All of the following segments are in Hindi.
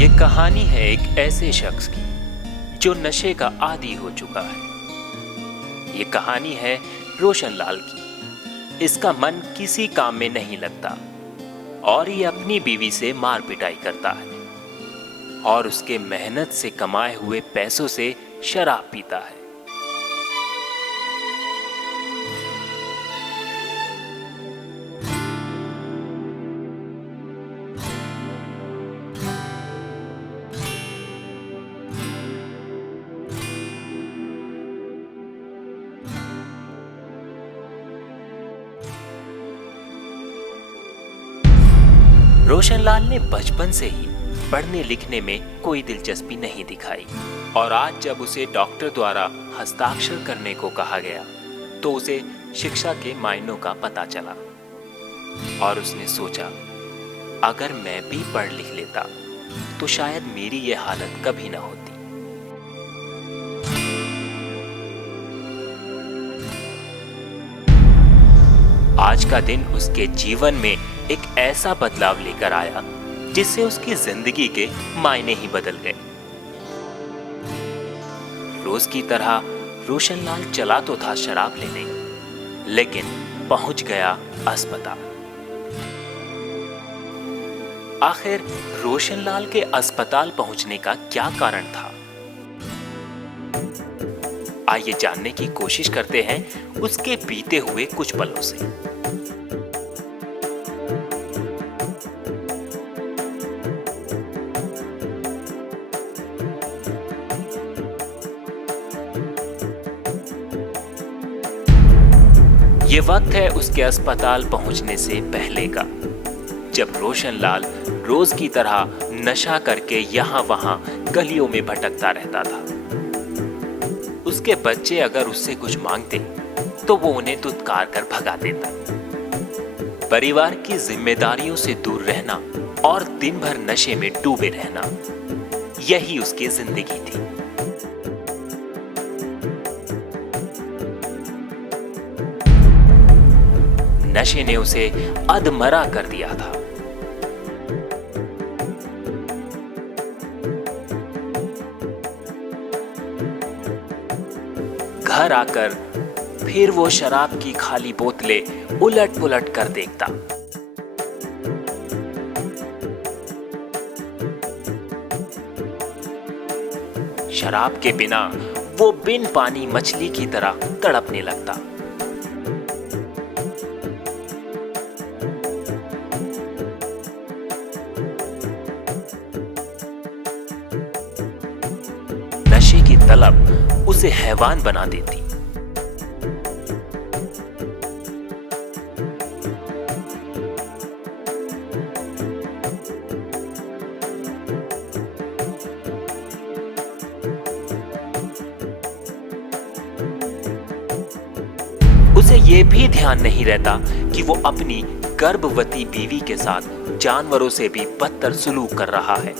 ये कहानी है एक ऐसे शख्स की जो नशे का आदी हो चुका है। ये कहानी है रोशन लाल की। इसका मन किसी काम में नहीं लगता और ये अपनी बीवी से मार पिटाई करता है और उसके मेहनत से कमाए हुए पैसों से शराब पीता है। रोशन लाल ने बचपन से ही पढ़ने लिखने में कोई दिलचस्पी नहीं दिखाई और आज जब उसे डॉक्टर द्वारा हस्ताक्षर करने को कहा गया तो उसे शिक्षा के मायनों का पता चला और उसने सोचा, अगर मैं भी पढ़ लिख लेता तो शायद मेरी यह हालत कभी ना होती। आज का दिन उसके जीवन में एक ऐसा बदलाव लेकर आया जिससे उसकी जिंदगी के मायने ही बदल गए। रोज की तरह रोशन लाल चला तो था शराब लेने, लेकिन पहुंच गया अस्पताल। आखिर रोशन लाल के अस्पताल पहुंचने का क्या कारण था? आइए जानने की कोशिश करते हैं उसके बीते हुए कुछ पलों से। ये वक्त है उसके अस्पताल पहुंचने से पहले का, जब रोशन लाल रोज की तरह नशा करके यहाँ वहां गलियों में भटकता रहता था। उसके बच्चे अगर उससे कुछ मांगते तो वो उन्हें दुत्कार कर भगा देता। परिवार की जिम्मेदारियों से दूर रहना और दिन भर नशे में डूबे रहना, यही उसकी जिंदगी थी। नशे ने उसे अधमरा कर दिया था। घर आकर फिर वो शराब की खाली बोतलें उलट पुलट कर देखता। शराब के बिना वो बिन पानी मछली की तरह तड़पने लगता। नशे की तलब उसे हैवान बना देती। उसे ये भी ध्यान नहीं रहता कि वो अपनी गर्भवती बीवी के साथ जानवरों से भी बदतर सुलूक कर रहा है।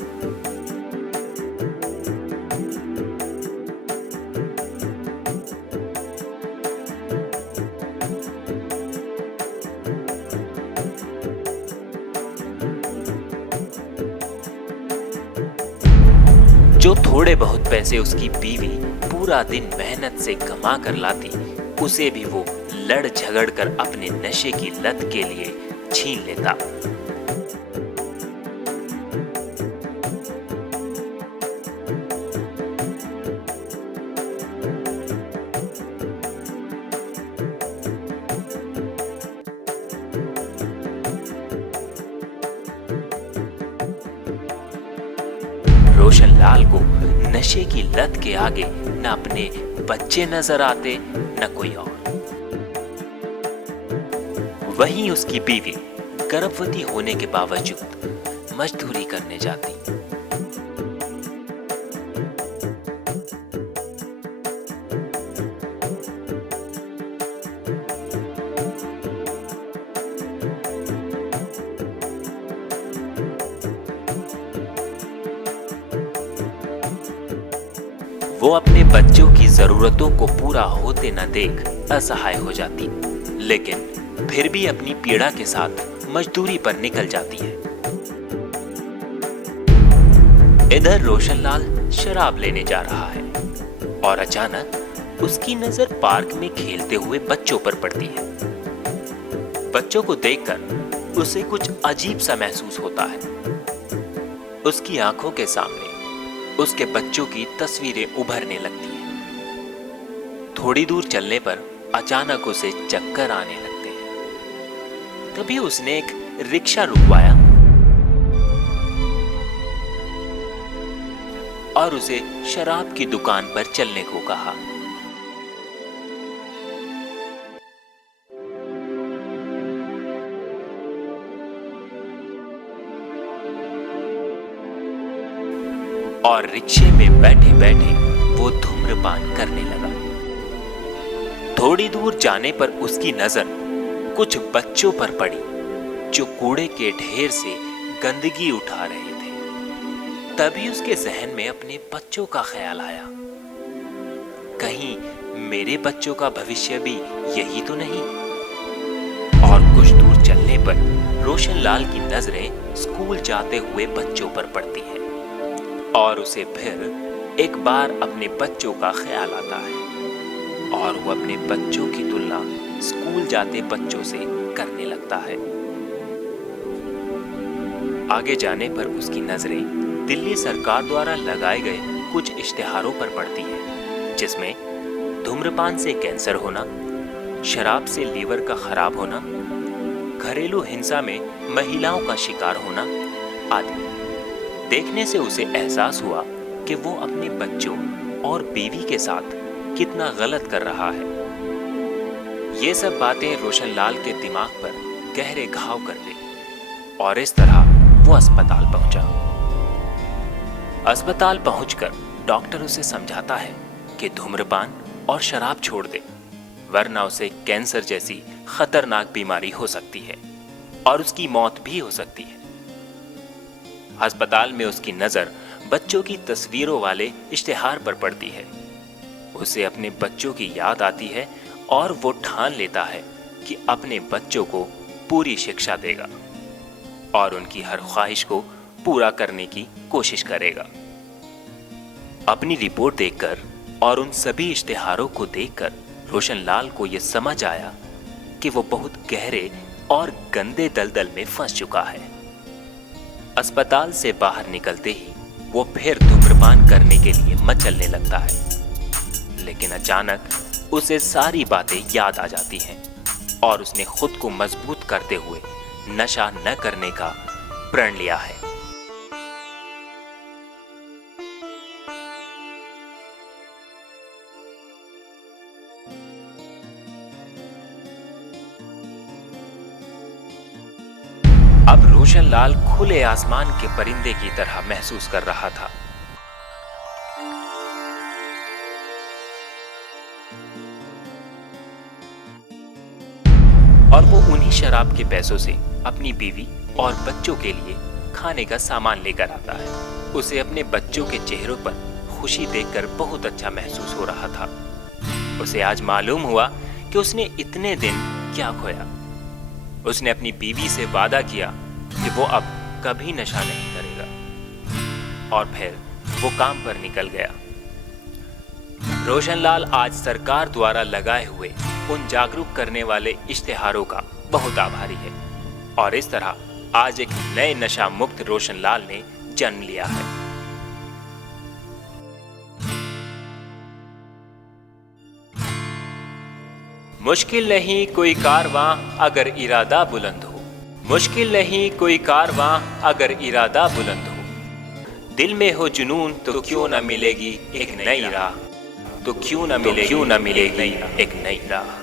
जो थोड़े बहुत पैसे उसकी बीवी पूरा दिन मेहनत से कमा कर लाती, उसे भी वो लड़ झगड़ कर अपने नशे की लत के लिए छीन लेता। रोशन लाल को नशे की लत के आगे न अपने बच्चे नजर आते न कोई और। वहीं उसकी बीवी गर्भवती होने के बावजूद मजदूरी करने जाती। वो अपने बच्चों की जरूरतों को पूरा होते न देख असहाय हो जाती, लेकिन फिर भी अपनी पीड़ा के साथ मजदूरी पर निकल जाती है। इधर रोशनलाल शराब लेने जा रहा है और अचानक उसकी नजर पार्क में खेलते हुए बच्चों पर पड़ती है। बच्चों को देखकर उसे कुछ अजीब सा महसूस होता है। उसकी आंखों के सामने उसके बच्चों की तस्वीरें उभरने लगती हैं। थोड़ी दूर चलने पर अचानक उसे चक्कर आने लगते हैं। तभी उसने एक रिक्शा रुकवाया और उसे शराब की दुकान पर चलने को कहा। और रिक्शे में बैठे बैठे वो धूम्रपान करने लगा। थोड़ी दूर जाने पर उसकी नजर कुछ बच्चों पर पड़ी जो कूड़े के ढेर से गंदगी उठा रहे थे। तभी उसके जहन में अपने बच्चों का ख्याल आया, कहीं मेरे बच्चों का भविष्य भी यही तो नहीं। और कुछ दूर चलने पर रोशनलाल की नजरें स्कूल जाते हुए बच्चों पर पड़ती है और उसे फिर एक बार अपने बच्चों का ख्याल आता है और वो अपने बच्चों की तुलना स्कूल जाते बच्चों से करने लगता है। आगे जाने पर उसकी नजरें दिल्ली सरकार द्वारा लगाए गए कुछ इश्तिहारों पर पड़ती है, जिसमें धूम्रपान से कैंसर होना, शराब से लीवर का खराब होना, घरेलू हिंसा में महिलाओं का शिकार होना आदि। देखने से उसे एहसास हुआ कि वो अपने बच्चों और बीवी के साथ कितना गलत कर रहा है। ये सब बातें रोशनलाल के दिमाग पर गहरे घाव कर गई और इस तरह वो अस्पताल पहुंचा। अस्पताल पहुंचकर डॉक्टर उसे समझाता है कि धूम्रपान और शराब छोड़ दे, वरना उसे कैंसर जैसी खतरनाक बीमारी हो सकती है और उसकी मौत भी हो सकती है। अस्पताल में उसकी नजर बच्चों की तस्वीरों वाले इश्तिहार पर पड़ती है। उसे अपने बच्चों की याद आती है और वो ठान लेता है कि अपने बच्चों को पूरी शिक्षा देगा और उनकी हर ख्वाहिश को पूरा करने की कोशिश करेगा। अपनी रिपोर्ट देखकर और उन सभी इश्तिहारों को देखकर रोशनलाल को यह समझ आया कि वो बहुत गहरे और गंदे दलदल में फंस चुका है। अस्पताल से बाहर निकलते ही वो फिर धूम्रपान करने के लिए मचलने लगता है, लेकिन अचानक उसे सारी बातें याद आ जाती हैं और उसने खुद को मजबूत करते हुए नशा न करने का प्रण लिया है। अब रोशनलाल खुले आसमान के परिंदे की तरह महसूस कर रहा था। और वो उन्हीं शराब के पैसों से अपनी बीवी और बच्चों के लिए खाने का सामान लेकर आता है। उसे अपने बच्चों के चेहरों पर खुशी देखकर बहुत अच्छा महसूस हो रहा था। उसे आज मालूम हुआ कि उसने इतने दिन क्या खोया। उसने अपनी बीवी से वादा किया कि वो अब कभी नशा नहीं करेगा और फिर वो काम पर निकल गया। रोशनलाल आज सरकार द्वारा लगाए हुए उन जागरूक करने वाले इश्तिहारों का बहुत आभारी है और इस तरह आज एक नए नशा मुक्त रोशनलाल ने जन्म लिया है। मुश्किल नहीं कोई कारवां अगर इरादा बुलंद हो, मुश्किल नहीं कोई कारवां अगर इरादा बुलंद हो। दिल में हो जुनून तो क्यों न मिलेगी एक नई राह, तो क्यों न मिलेगी एक नई राह।